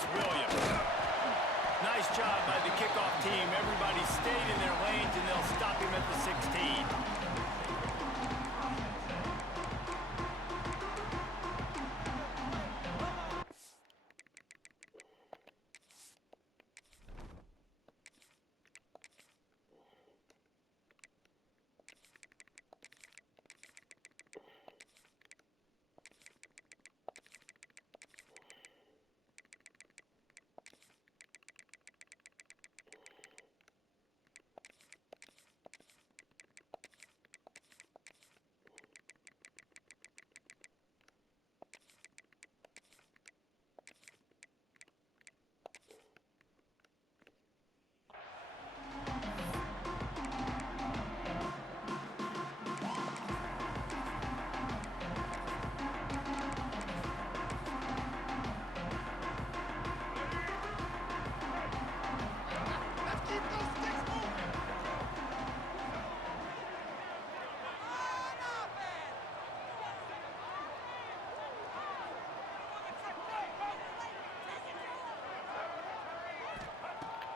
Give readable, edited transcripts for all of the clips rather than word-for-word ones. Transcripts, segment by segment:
It's Williams. Nice job by the kickoff team. Everybody stayed in their lanes, and they'll stop him at the 16.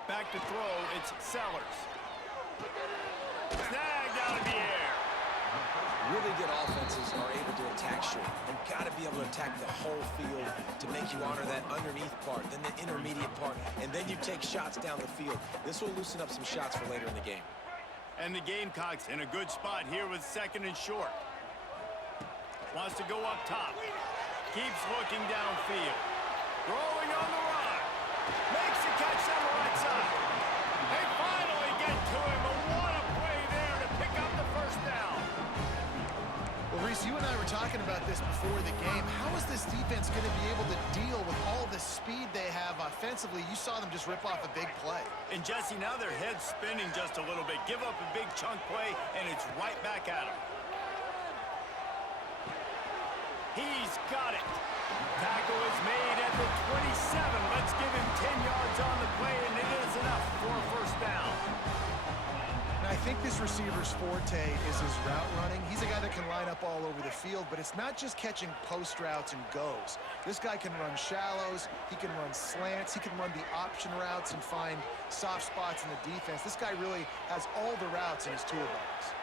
Back to throw, it's Sellers. Snagged out of the air. Really good offenses are able to attack short. They've got to be able to attack the whole field to make you honor that underneath part, then the intermediate part, and then you take shots down the field. This will loosen up some shots for later in the game. And the Gamecocks in a good spot here with 2nd and short. Wants to go up top. Keeps looking downfield. Throwing on the run. Makes the catch on the right side. They finally get to him, but what a play there to pick up the first down. Well, Reese, you and I were talking about this before the game. How is this defense going to be able to deal with all the speed they have offensively? You saw them just rip off a big play. And Jesse, now their head's spinning just a little bit. Give up a big chunk play, and it's right back at him. He's got it. Tackle is made at the 27. Let's give him 10 yards on the play, and it is enough for a first down. And I think this receiver's forte is his route running. He's a guy that can line up all over the field, but it's not just catching post routes and goes. This guy can run shallows, he can run slants, he can run the option routes and find soft spots in the defense. This guy really has all the routes in his toolbox.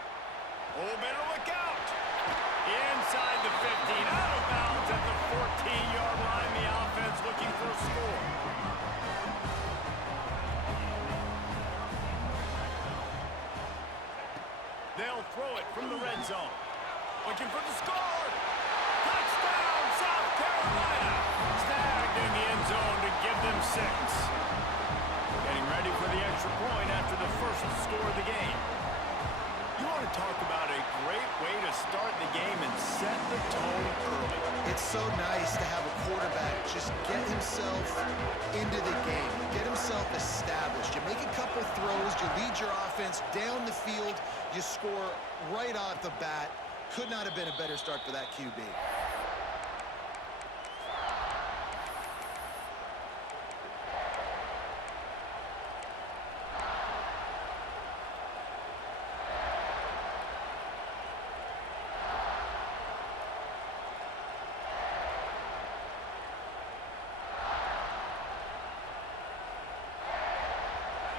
Oh, better look out. Inside the 15, out of bounds at the 14-yard line. The offense looking for a score. They'll throw it from the red zone. Looking for the score. Touchdown, South Carolina. Snagged in the end zone to give them 6. Getting ready for the extra point after the first score of the game. You want to talk about a great way to start the game and set the tone early. It's so nice to have a quarterback just get himself into the game, get himself established. You make a couple throws, you lead your offense down the field, you score right off the bat. Could not have been a better start for that QB.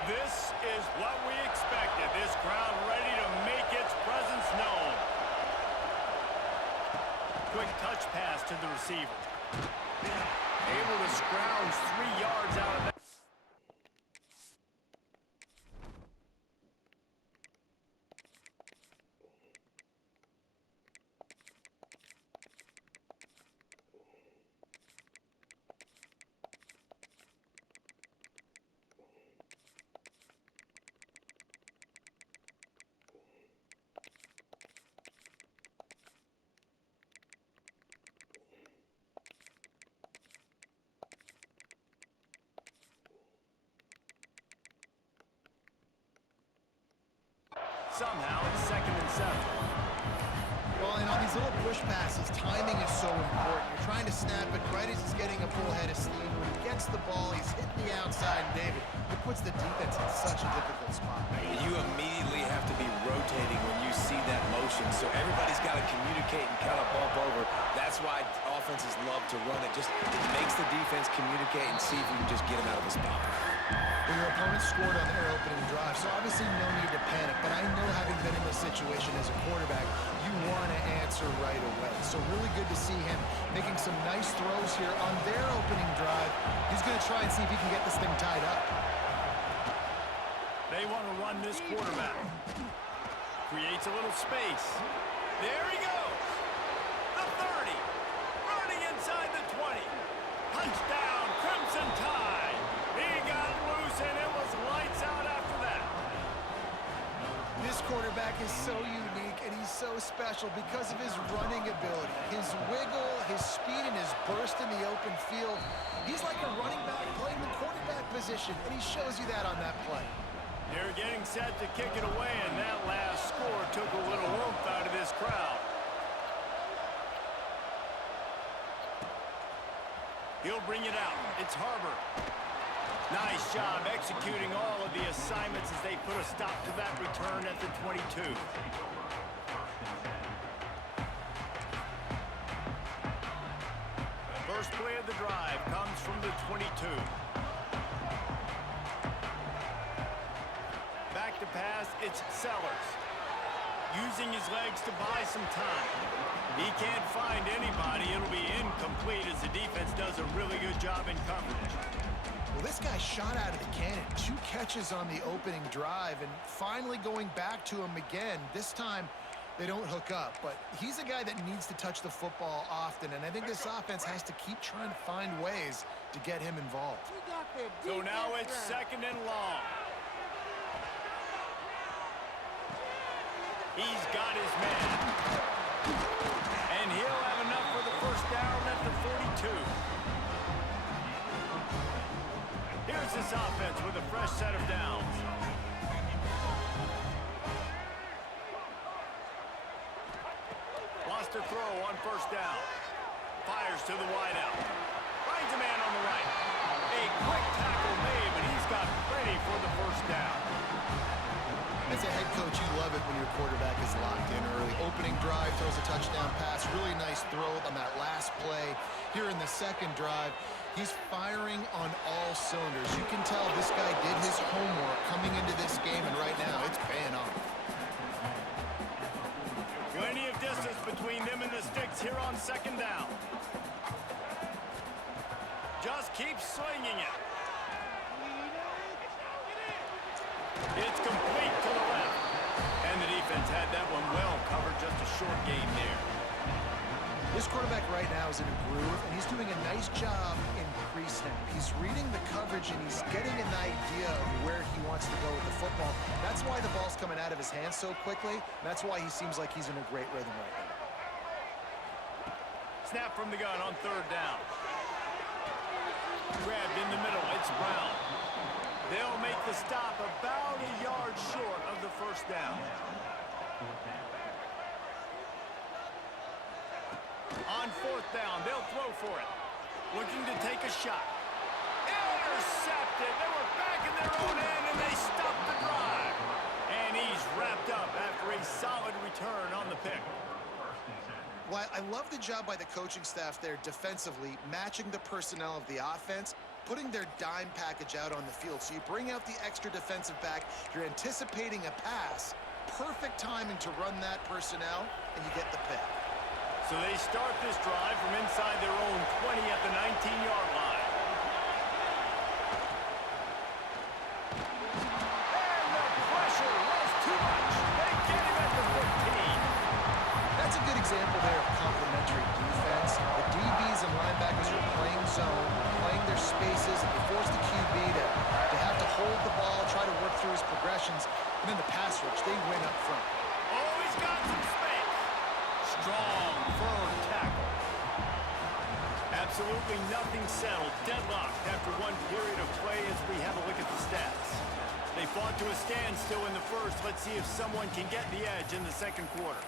This is what we expected. This crowd ready to make its presence known. Quick touch pass to the receiver. Able to scrounge 3 yards out of that. Somehow it's 2nd and 7. Well, Well, and on these little push passes, timing is so important. You're trying to snap it right as he's getting a full head of steam. When he gets the ball, he's hitting the outside, and David, it puts the defense in such a difficult spot. You immediately have to be rotating when you see that motion, so everybody's got to communicate and kind of bump over. That's why offenses love to run it. It makes the defense communicate and see if you can just get him out of the spot. Well, your opponent scored on their opening drive, so obviously no need to panic. But I know, having been in this situation as a quarterback, you want to answer right away. So really good to see him making some nice throws here on their opening drive. He's going to try and see if he can get this thing tied up. They want to run this quarterback. Creates a little space. There he goes. The 30. Running inside the 20. Touchdown, Crimson Tide. He got loose, and it was lights out after that. This quarterback is so unique, and he's so special because of his running ability, his wiggle, his speed, and his burst in the open field. He's like a running back playing the quarterback position, and he shows you that on that play. They're getting set to kick it away, and that last score took a little oomph out of this crowd. He'll bring it out. It's Harbor. Nice job executing all of the assignments as they put a stop to that return at the 22. First play of the drive comes from the 22. Back to pass, it's Sellers. Using his legs to buy some time. He can't find anybody. It'll be incomplete as the defense does a really good job in coverage. Well, this guy shot out of the cannon. 2 catches on the opening drive, and finally going back to him again. This time, they don't hook up, but he's a guy that needs to touch the football often, and I think this offense has to keep trying to find ways to get him involved. So now it's second and long. He's got his man. And he'll have enough for the first down at the 42. Here's this offense with a fresh set of downs. Wants to throw on first down. Fires to the wideout. Finds a man on the right. A quick tackle made, but he's got plenty for the first down. As a head coach, you love it when your quarterback is locked in early. Opening drive, throws a touchdown pass. Really nice throw on that last play. Here in the second drive, he's firing on all cylinders. You can tell this guy did his homework coming into this game, and right now it's paying off. Plenty of distance between them and the sticks here on second down. Just keep slinging it. It's complete to the left. And the defense had that one well covered, just a short gain there. This quarterback right now is in a groove, and he's doing a nice job in pre-snap. He's reading the coverage, and he's getting an idea of where he wants to go with the football. That's why the ball's coming out of his hands so quickly. That's why he seems like he's in a great rhythm right now. Snap from the gun on third down. Grabbed in the middle. It's Brown. They'll make the stop about a yard short of the first down. On fourth down, they'll throw for it. Looking to take a shot. Intercepted. They were back in their own end, and they stopped the drive. And he's wrapped up after a solid return on the pick. Well, I love the job by the coaching staff there defensively, matching the personnel of the offense, putting their dime package out on the field. So you bring out the extra defensive back, you're anticipating a pass, perfect timing to run that personnel, and you get the pick. So they start this drive from inside their own 20 at the 19-yard line. And the pressure was too much. They get him at the 15. That's a good example there of complementary defense. The DBs and linebackers are playing zone, playing their spaces, and they force the QB to have to hold the ball, try to work through his progressions, and then the pass rush, they win up front. Oh, he's got some space. Strong, firm tackle. Absolutely nothing settled. Deadlocked after one period of play as we have a look at the stats. They fought to a standstill in the first. Let's see if someone can get the edge in the second quarter.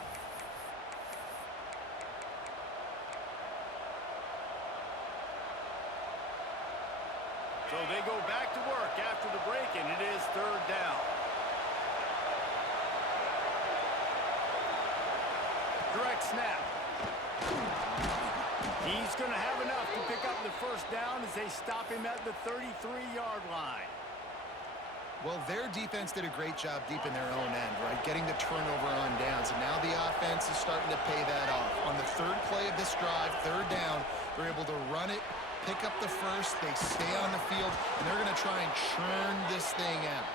So they go back to work after the break, and it is third down. Direct snap. He's going to have enough to pick up the first down as they stop him at the 33-yard line. Well, their defense did a great job deep in their own end, right? Getting the turnover on downs, and now the offense is starting to pay that off. On the third play of this drive, third down, they're able to run it, pick up the first, they stay on the field, and they're going to try and churn this thing out.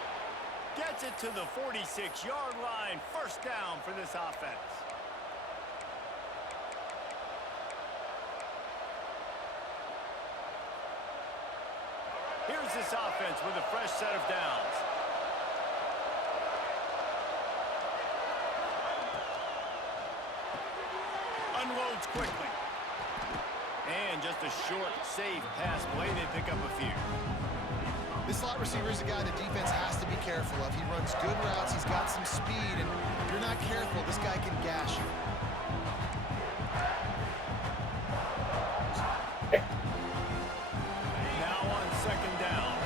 Gets it to the 46-yard line. First down for this offense. Here's this offense with a fresh set of downs. Unloads quickly. And just a short, safe pass play. They pick up a few. This slot receiver is a guy the defense has to be careful of. He runs good routes. He's got some speed. And if you're not careful, this guy can gash you. Now on second down.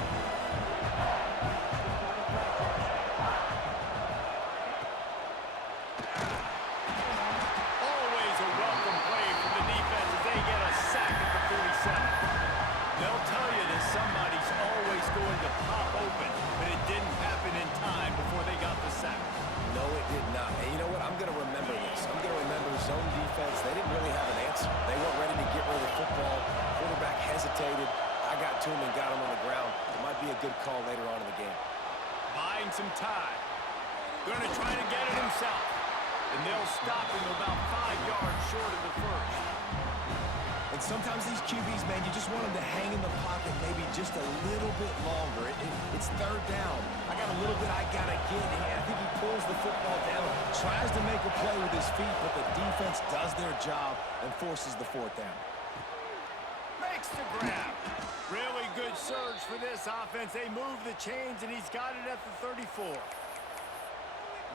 Always a welcome play for the defense as they get a sack at the 47. They'll tell you that somebody's always going to pop open, but it didn't happen in time before they got the sack. No, it did not. And you know what? I'm going to remember this. I'm going to remember zone defense. They didn't really have an answer. They weren't ready to get rid of the football. Quarterback hesitated. I got to him and got him on the ground. It might be a good call later on in the game. Buying some time. Going to try to get it himself. And they'll stop him about 5 yards short of the first. And sometimes these QBs, man, you just want them to hang in the pocket maybe just a little bit longer. It's third down. I got a little bit I got to get. And I think he pulls the football down, tries to make a play with his feet, but the defense does their job and forces the fourth down. Makes the grab. Really good surge for this offense. They move the chains, and he's got it at the 34.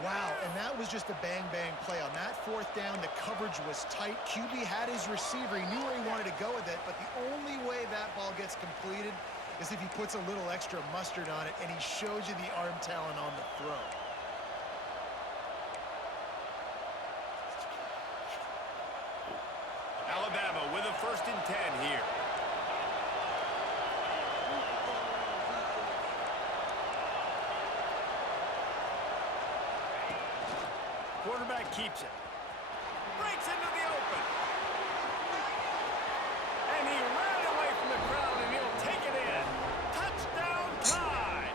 Wow, and that was just a bang-bang play. On that fourth down, the coverage was tight. QB had his receiver. He knew where he wanted to go with it, but the only way that ball gets completed is if he puts a little extra mustard on it, and he shows you the arm talent on the throw. Alabama with a 1st and 10 here. Quarterback keeps it. Breaks into the open. And he ran away from the crowd, and he'll take it in. Touchdown Tide!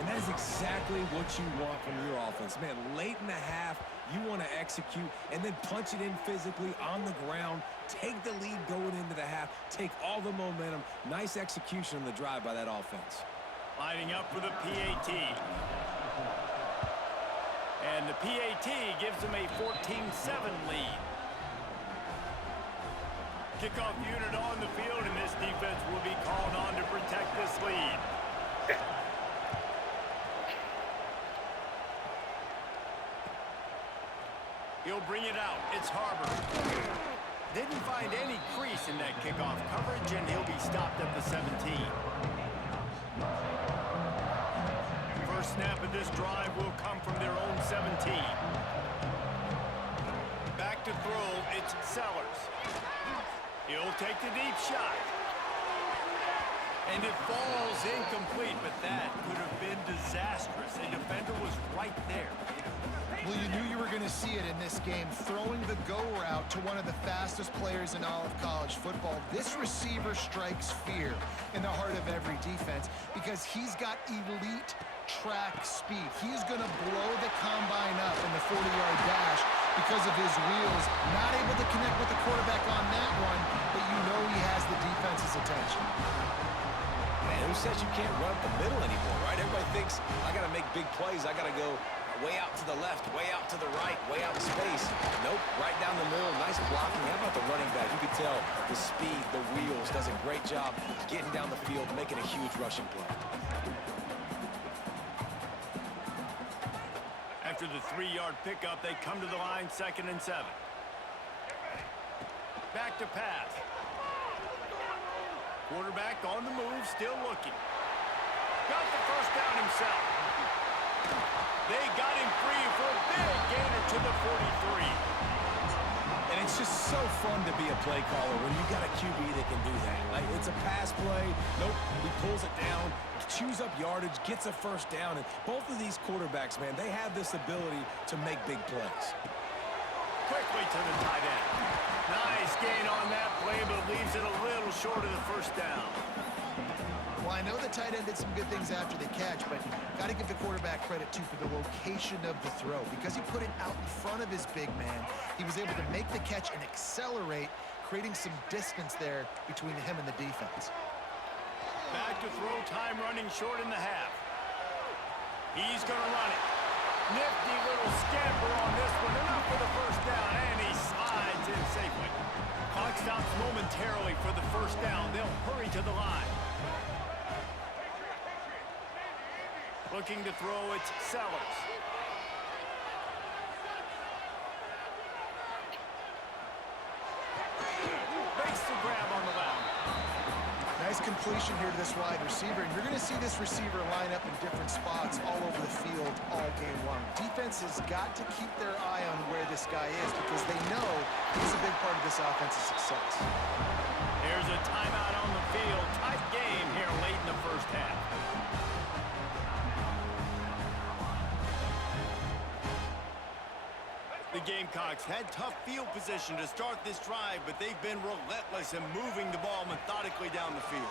And that is exactly what you want from your offense. Man, late in the half, you want to execute and then punch it in physically on the ground. Take the lead going into the half. Take all the momentum. Nice execution on the drive by that offense. Lining up for the PAT. And the PAT gives them a 14-7 lead. Kickoff unit on the field, and this defense will be called on to protect this lead. He'll bring it out. It's Harbor. Didn't find any crease in that kickoff coverage, and he'll be stopped at the 17. First snap of this drive will come from their own 17. Back to throw, it's Sellers. He'll take the deep shot. And it falls incomplete, but that could have been disastrous. The defender was right there. Well, you knew you were going to see it in this game, throwing the go route to one of the fastest players in all of college football. This receiver strikes fear in the heart of every defense because he's got elite track speed. He's going to blow the combine up in the 40-yard dash because of his wheels. Not able to connect with the quarterback on that one, but you know he has the defense's attention. Man, who says you can't run up the middle anymore, right? Everybody thinks, I got to make big plays. I got to go way out to the left, way out to the right, way out in space. Nope, right down the middle. Nice blocking. How about the running back? You can tell the speed, the wheels, does a great job getting down the field, making a huge rushing play. After the 3-yard pickup, they come to the line 2nd and 7. Back to pass. Quarterback on the move, still looking. Got the first down himself. They got him free for a big gainer to the 43. And it's just so fun to be a play caller when you got a QB that can do that. Like, it's a pass play. Nope, he pulls it down, chews up yardage, gets a first down. And both of these quarterbacks, man, they have this ability to make big plays. Quickly to the tight end. Nice gain on that play, but leaves it a little short of the first down. Well, I know the tight end did some good things after the catch, but got to give the quarterback credit, too, for the location of the throw. Because he put it out in front of his big man, he was able to make the catch and accelerate, creating some distance there between him and the defense. Back to throw time, running short in the half. He's going to run it. Nifty little scamper on this one, enough for the first down, and he slides in safely. Clock stops momentarily for the first down. They'll hurry to the line. Looking to throw, it's Sellers. Makes the grab on the left. Nice completion here to this wide receiver, and you're going to see this receiver line up in different spots all over the field all game long. Defense has got to keep their eye on where this guy is because they know he's a big part of this offense's success. Here's a timeout on the field. Tight game here late in the first half. The Gamecocks had tough field position to start this drive, but they've been relentless in moving the ball methodically down the field.